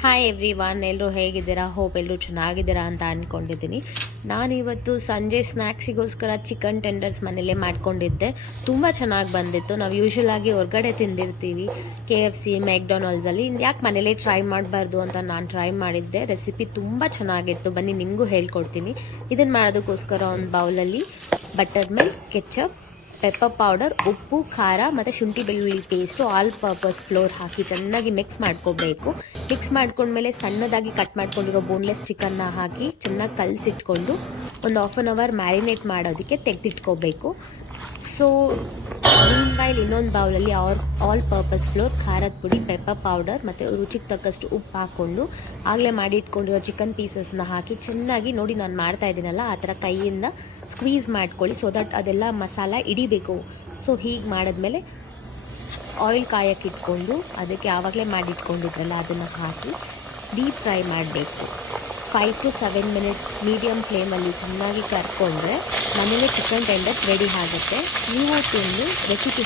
Hi every one, ಎಲ್ಲರೂ ಹೇಗಿದ್ದೀರಾ? Hope ಎಲ್ಲರೂ ಚೆನ್ನಾಗಿದ್ದೀರಾ ಅಂತ ಅಂದ್ಕೊಂಡಿದ್ದೀನಿ. ನಾನಿವತ್ತು ಸಂಜೆ ಸ್ನ್ಯಾಕ್ಸಿಗೋಸ್ಕರ ಚಿಕನ್ ಟೆಂಡರ್ಸ್ ಮನೇಲೇ ಮಾಡ್ಕೊಂಡಿದ್ದೆ. ತುಂಬ ಚೆನ್ನಾಗಿ ಬಂದಿತ್ತು. ನಾವು ಯೂಶ್ವಲಾಗಿ ಹೊರಗಡೆ ತಿಂದಿರ್ತೀವಿ, KFC, ಮೆಕ್ಡೊನಾಲ್ಡ್ಸಲ್ಲಿ. ಯಾಕೆ ಮನೇಲೇ ಟ್ರೈ ಮಾಡಬಾರ್ದು ಅಂತ ನಾನು ಟ್ರೈ ಮಾಡಿದ್ದೆ. ರೆಸಿಪಿ ತುಂಬ ಚೆನ್ನಾಗಿತ್ತು. ಬನ್ನಿ ನಿಮಗೂ ಹೇಳ್ಕೊಡ್ತೀನಿ. ಇದನ್ನು ಮಾಡೋದಕ್ಕೋಸ್ಕರ ಒಂದು ಬೌಲಲ್ಲಿ butter milk, ketchup, pepper powder, ಉಪ್ಪು, ಖಾರ ಮತ್ತು ಶುಂಠಿ ಬೆಳ್ಳುಳ್ಳಿ ಪೇಸ್ಟು, ಆಲ್ ಪರ್ಪಸ್ ಫ್ಲೋರ್ ಹಾಕಿ ಚೆನ್ನಾಗಿ ಮಿಕ್ಸ್ ಮಾಡ್ಕೋಬೇಕು. ಮಿಕ್ಸ್ ಮಾಡ್ಕೊಂಡ್ಮೇಲೆ ಸಣ್ಣದಾಗಿ ಕಟ್ ಮಾಡ್ಕೊಂಡಿರೋ ಬೋನ್ಲೆಸ್ ಚಿಕನ್ನ ಹಾಕಿ ಚೆನ್ನಾಗಿ ಕಲಸಿಟ್ಕೊಂಡು ಒಂದು ಹಾಫ್ ಆನ್ ಅವರ್ ಮ್ಯಾರಿನೇಟ್ ಮಾಡೋದಕ್ಕೆ ತೆಗೆದಿಟ್ಕೋಬೇಕು. ಸೊ ಮೀನ್ವೈಲ್ ಇನ್ನೊಂದು ಬೌಲಲ್ಲಿ ಆಲ್ ಪರ್ಪಸ್ ಫ್ಲೋರ್, ಖಾರದ ಪುಡಿ, ಪೆಪ್ಪರ್ ಪೌಡರ್ ಮತ್ತು ರುಚಿಗೆ ತಕ್ಕಷ್ಟು ಉಪ್ಪು ಹಾಕ್ಕೊಂಡು ಆಗಲೇ ಮಾಡಿ ಇಟ್ಕೊಂಡಿರೋ ಚಿಕನ್ ಪೀಸಸ್ನ ಹಾಕಿ ಚೆನ್ನಾಗಿ, ನೋಡಿ ನಾನು ಮಾಡ್ತಾ ಇದ್ದೀನಲ್ಲ ಆ ಥರ ಕೈಯಿಂದ ಸ್ಕ್ವೀಸ್ ಮಾಡ್ಕೊಳ್ಳಿ, ಸೊ ದಟ್ ಅದೆಲ್ಲ ಮಸಾಲ ಹಿಡಿಬೇಕು. ಸೊ ಹೀಗೆ ಮಾಡಿದ್ಮೇಲೆ ಆಯಿಲ್ ಕಾಯಕ್ಕೆ ಇಟ್ಕೊಂಡು ಅದಕ್ಕೆ ಆವಾಗಲೇ ಮಾಡಿಟ್ಕೊಂಡಿದ್ರಲ್ಲ ಅದನ್ನು ಹಾಕಿ ಡೀಪ್ ಫ್ರೈ ಮಾಡಬೇಕು. 5 to 7 ಮಿನಿಟ್ಸ್ ಮೀಡಿಯಮ್ ಫ್ಲೇಮಲ್ಲಿ ಚೆನ್ನಾಗಿ ಕರ್ಕೊಂಡ್ರೆ ಮನೇಲೆ ಚಿಕನ್ ಟೆಂಡರ್ಸ್ ರೆಡಿ ಆಗುತ್ತೆ. ನೀವು ತಿಂದು ರೆಸಿಪಿ